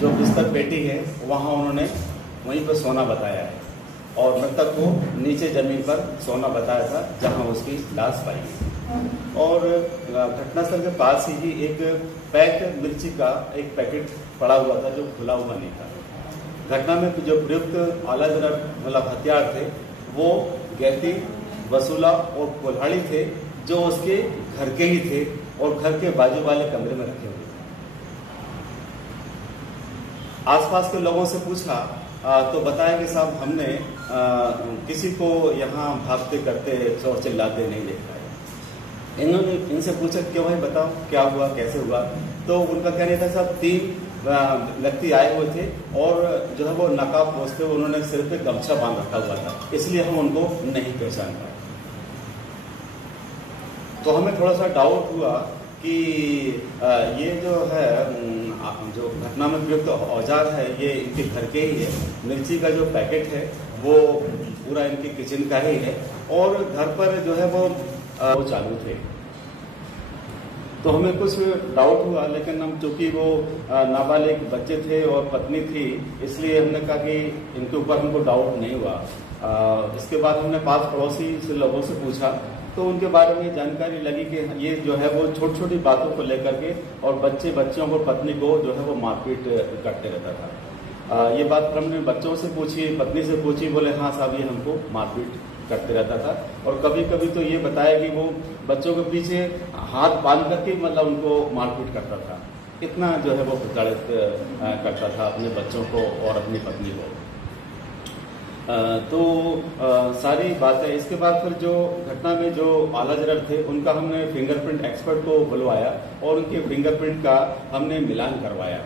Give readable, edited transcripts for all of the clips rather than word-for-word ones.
जो बिस्तर पेटी है वहाँ उन्होंने वहीं पर सोना बताया है और मृतक को नीचे जमीन पर सोना बताया था जहाँ उसकी लाश पाई गई। और घटनास्थल के पास ही एक पैक मिर्ची का एक पैकेट पड़ा हुआ था जो खुला हुआ नहीं था। घटना में जो प्रयुक्त आलाजरा मतलब हथियार थे वो गैती, वसूला और कुल्हाड़ी थे जो उसके घर के ही थे और घर के बाजू वाले कमरे में रखे हुए थे। आसपास के लोगों से पूछा तो बताया कि साहब हमने किसी को यहाँ भागते करते चोर चिल्लाते नहीं देखा है। इन्होंने इनसे पूछा क्यों भाई बताओ क्या हुआ कैसे हुआ, तो उनका कहना था साहब 3 व्यक्ति आए हुए थे और जो है वो नकाब पोछते हुए उन्होंने सिर पे गमछा बांध रखा हुआ था, इसलिए हम उनको नहीं पहचान पाए। तो हमें थोड़ा सा डाउट हुआ कि ये जो है जो घटना में प्रयुक्त औजार है ये इनके घर के ही है। मिर्ची का जो पैकेट है वो पूरा इनके किचन का ही है और घर पर जो है वो चालू थे। तो हमें कुछ डाउट हुआ, लेकिन हम चूंकि वो नाबालिग बच्चे थे और पत्नी थी इसलिए हमने कहा कि इनके ऊपर हमको डाउट नहीं हुआ। इसके बाद हमने पास पड़ोसी से लोगों से पूछा तो उनके बारे में जानकारी लगी कि ये जो है वो छोटी छोटी बातों को लेकर के और बच्चों को पत्नी को जो है वो मारपीट करते रहता था। ये बात हमने बच्चों से पूछी, पत्नी से पूछी, बोले हाँ साहब ये हमको मारपीट करते रहता था और कभी कभी तो ये बताया कि वो बच्चों के पीछे हाथ बांध करके मतलब उनको मारपीट करता था। इतना जो है वो प्रताड़ित करता था अपने बच्चों को और अपनी पत्नी को। तो सारी बातें इसके बाद फिर जो घटना में जो आलाजरर थे उनका हमने फिंगरप्रिंट एक्सपर्ट को बुलवाया और उनके फिंगरप्रिंट का हमने मिलान करवाया।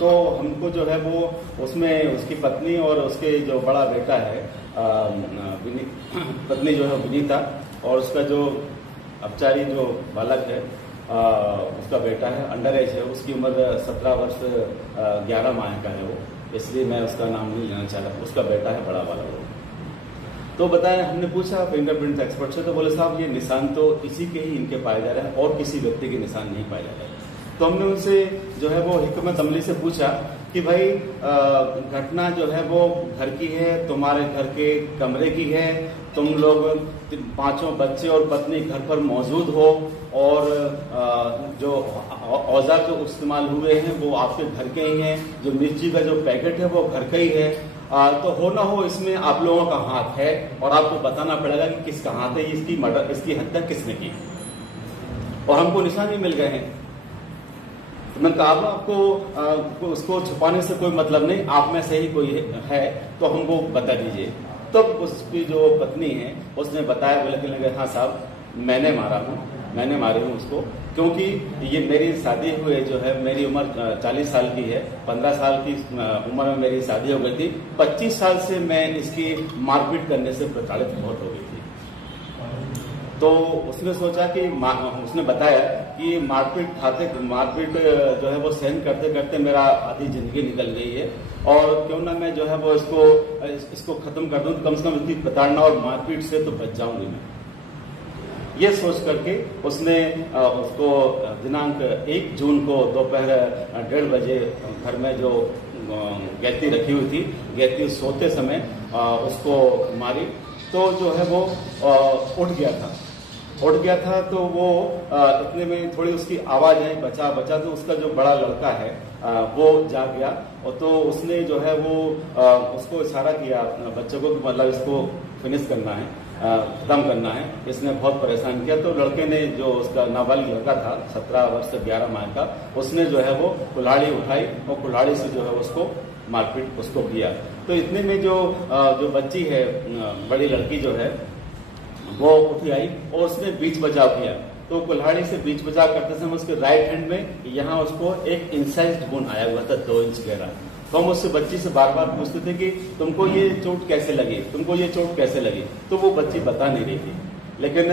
तो हमको जो है वो उसमें उसकी पत्नी और उसके जो बड़ा बेटा है पत्नी जो है विनीता और उसका जो अपचारी जो बालक है उसका बेटा है, अंडर एज है, उसकी उम्र 17 वर्ष 11 माह का है वो, इसलिए मैं उसका नाम नहीं लेना चाह रहा। उसका बेटा है बड़ा वाला वो। तो बताया, हमने पूछा फिंगरप्रिंट एक्सपर्ट से तो बोले साहब ये निशान तो इसी के ही इनके पाए जा रहे हैं और किसी व्यक्ति के निशान नहीं पाए जा रहे। तो हमने उनसे जो है वो हिकमत अमली से पूछा कि भाई घटना जो है वो घर की है, तुम्हारे घर के कमरे की है, तुम लोग 5 बच्चे और पत्नी घर पर मौजूद हो और जो औजार जो इस्तेमाल हुए हैं वो आपके घर के ही हैं, जो मिर्ची का जो पैकेट है वो घर का ही है। तो हो ना हो इसमें आप लोगों का हाथ है और आपको बताना पड़ेगा कि किसका हाथ है, इसकी हत्या किसने की। और हमको निशान भी मिल गए हैं। तो मैंने कहा आपको उसको छुपाने से कोई मतलब नहीं, आप में से ही कोई है तो हमको बता दीजिए। तब उसकी जो पत्नी है उसने बताया, बोले कि हाँ साहब मैंने मारी हूँ उसको, क्योंकि ये मेरी शादी हुए जो है मेरी उम्र 40 साल की है, 15 साल की उम्र में मेरी शादी हो गई थी, 25 साल से मैं इसकी मारपीट करने से प्रताड़ित बहुत हो गई थी। तो उसने सोचा कि उसने बताया कि मारपीट जो है वो सहन करते करते मेरा आधी जिंदगी निकल गई है और क्यों ना मैं जो है वो इसको खत्म कर दूं, कम से कम इसकी प्रताड़ना और मारपीट से तो बच जाऊंगी मैं। ये सोच करके उसने उसको दिनांक 1 जून को दोपहर 1:30 बजे घर में जो गैती रखी हुई थी, गैती सोते समय उसको मारी। तो जो है वो उठ गया था तो वो इतने में थोड़ी उसकी आवाज आई बचा, तो उसका जो बड़ा लड़का है वो जाग गया और तो उसने जो है वो उसको इशारा किया बच्चों को कि मतलब इसको फिनिश करना है, खत्म करना है। इसने बहुत परेशान किया। तो लड़के ने, जो उसका नाबालिग लड़का था 17 वर्ष 11 माह का, उसने जो है वो कुल्हाड़ी उठाई और कुल्हाड़ी से जो है उसको मारपीट उसको किया। तो इतने में जो बच्ची है, बड़ी लड़की जो है वो उठी आई और उसने बीच बचाव किया। तो कुल्हाड़ी से बीच बचाव करते समय उसके राइट हैंड में यहाँ उसको एक इंसाइज्ड वुंड आया हुआ था 2 इंच गहरा। तो हम उससे बच्ची से बार बार पूछते थे कि तुमको ये चोट कैसे लगी, तो वो बच्ची बता नहीं रही थी। लेकिन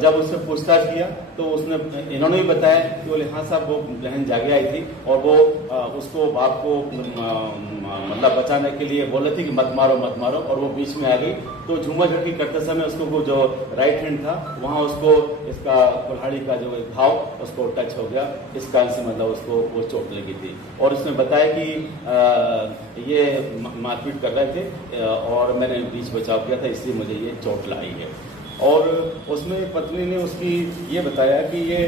जब उससे पूछताछ किया तो उसने इन्होंने भी बताया कि बोले हाँ साहब वो बहन जागे आई थी और वो उसको बाप को मतलब बचाने के लिए बोले थे कि मत मारो और वो बीच में आ गई। तो झूमा झटकी करते समय उसको वो जो राइट हैंड था वहां उसको इसका कुल्हाड़ी का जो घाव उसको टच हो गया, इस कारण से मतलब उसको वो चोट लगी थी। और उसने बताया कि ये मारपीट कर रहे थे और मैंने बीच बचाव किया था, इसलिए मुझे ये चोट लाई है। और उसमें पत्नी ने उसकी ये बताया कि ये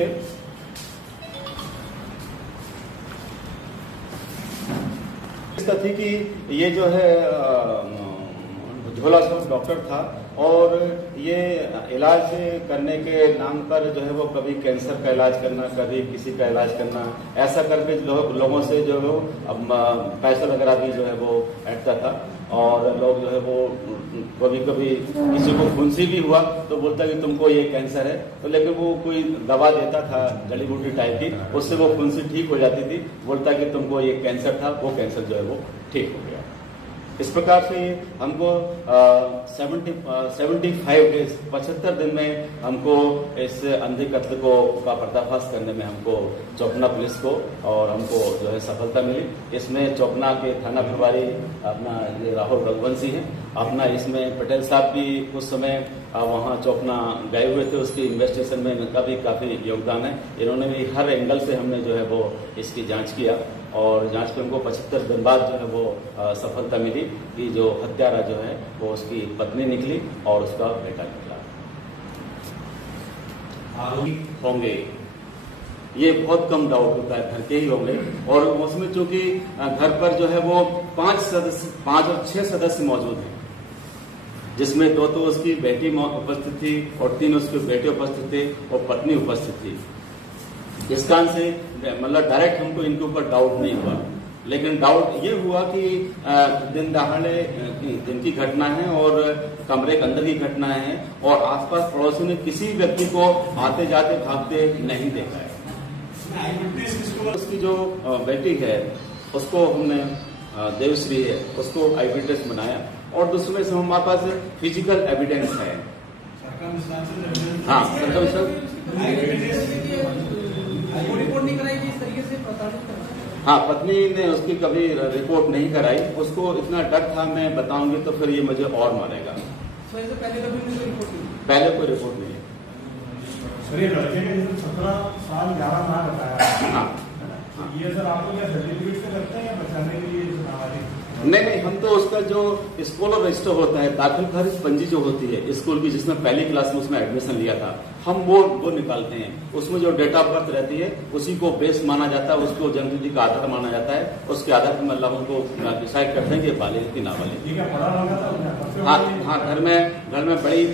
थी कि ये जो है झोला छाप डॉक्टर था और ये इलाज करने के नाम पर जो है वो कभी कैंसर का इलाज करना, कभी किसी का इलाज करना, ऐसा करके लोगों से जो है वो पैसा वगैरह भी जो है वो ऐंठता था। और लोग जो है वो कभी कभी किसी को फुंसी भी हुआ तो बोलता कि तुमको ये कैंसर है, तो लेकिन वो कोई दवा देता था जड़ी बूटी टाइप की, उससे वो फुंसी ठीक हो जाती थी। बोलता कि तुमको ये कैंसर था, वो कैंसर जो है वो ठीक हो गया। इस प्रकार से हमको 75 डेज 75 दिन में हमको इस अंधे कत्ल का पर्दाफाश करने में हमको चौपना पुलिस को और हमको जो है सफलता मिली। इसमें चौपना के थाना प्रभारी अपना ये राहुल रघुवंशी हैं, अपना इसमें पटेल साहब भी उस समय वहाँ चौपना गए हुए थे, उसकी इन्वेस्टिगेशन में इनका भी काफी योगदान है। इन्होंने भी हर एंगल से हमने जो है वो इसकी जांच किया और जांच में हमको 75 दिन बाद जो है वो सफलता मिली कि जो हत्यारा जो है वो उसकी पत्नी निकली और उसका बेटा निकला। होंगे ये बहुत कम डाउट होता है, घर के ही होंगे। और उसमें चूंकि घर पर जो है वो 5 और 6 सदस्य मौजूद हैं, जिसमें 2 तो उसकी बेटी उपस्थित थी और 3 उसके बेटे उपस्थित थे और पत्नी उपस्थित थी। इस कारण से मतलब डायरेक्ट हमको इनके ऊपर डाउट नहीं हुआ, लेकिन डाउट ये हुआ कि दिन दहाड़े दिन की घटना है और कमरे के अंदर की घटना है और आसपास पड़ोसी ने किसी व्यक्ति को आते जाते भागते नहीं देखा है। उसकी जो बेटी है उसको हमने देवश्री है, उसको आई विटनेस बनाया और दूसरे से हमारे पास फिजिकल एविडेंस है। हाँ, रिपोर्ट नहीं कराई इस तरीके से प्रताड़ित करना। हाँ, पत्नी ने उसकी कभी रिपोर्ट नहीं कराई, उसको इतना डर था मैं बताऊंगी तो फिर ये मुझे और मारेगा। तो इससे पहले कभी कोई रिपोर्ट नहीं? पहले कोई रिपोर्ट नहीं है। सर ये लड़के ने 17 साल 11 माह बताया। हाँ, ये सर आपको क्या सर्टिफिकेट से करते हैं या बचाने के लिए? नहीं, हम तो उसका जो स्कूल रजिस्टर होता है, दाखिल खारिज पंजी जो होती है स्कूल की, जिसमें पहली क्लास में उसमें एडमिशन लिया था, हम वो निकालते हैं। उसमें जो डेट ऑफ बर्थ रहती है उसी को बेस माना जाता है, उसको जन्मतिथि का आधार माना जाता है, उसके आधार पर मतलब उनको डिसाइड करते हैं कि बालिग की नाबालिग। हाँ, घर में बड़ी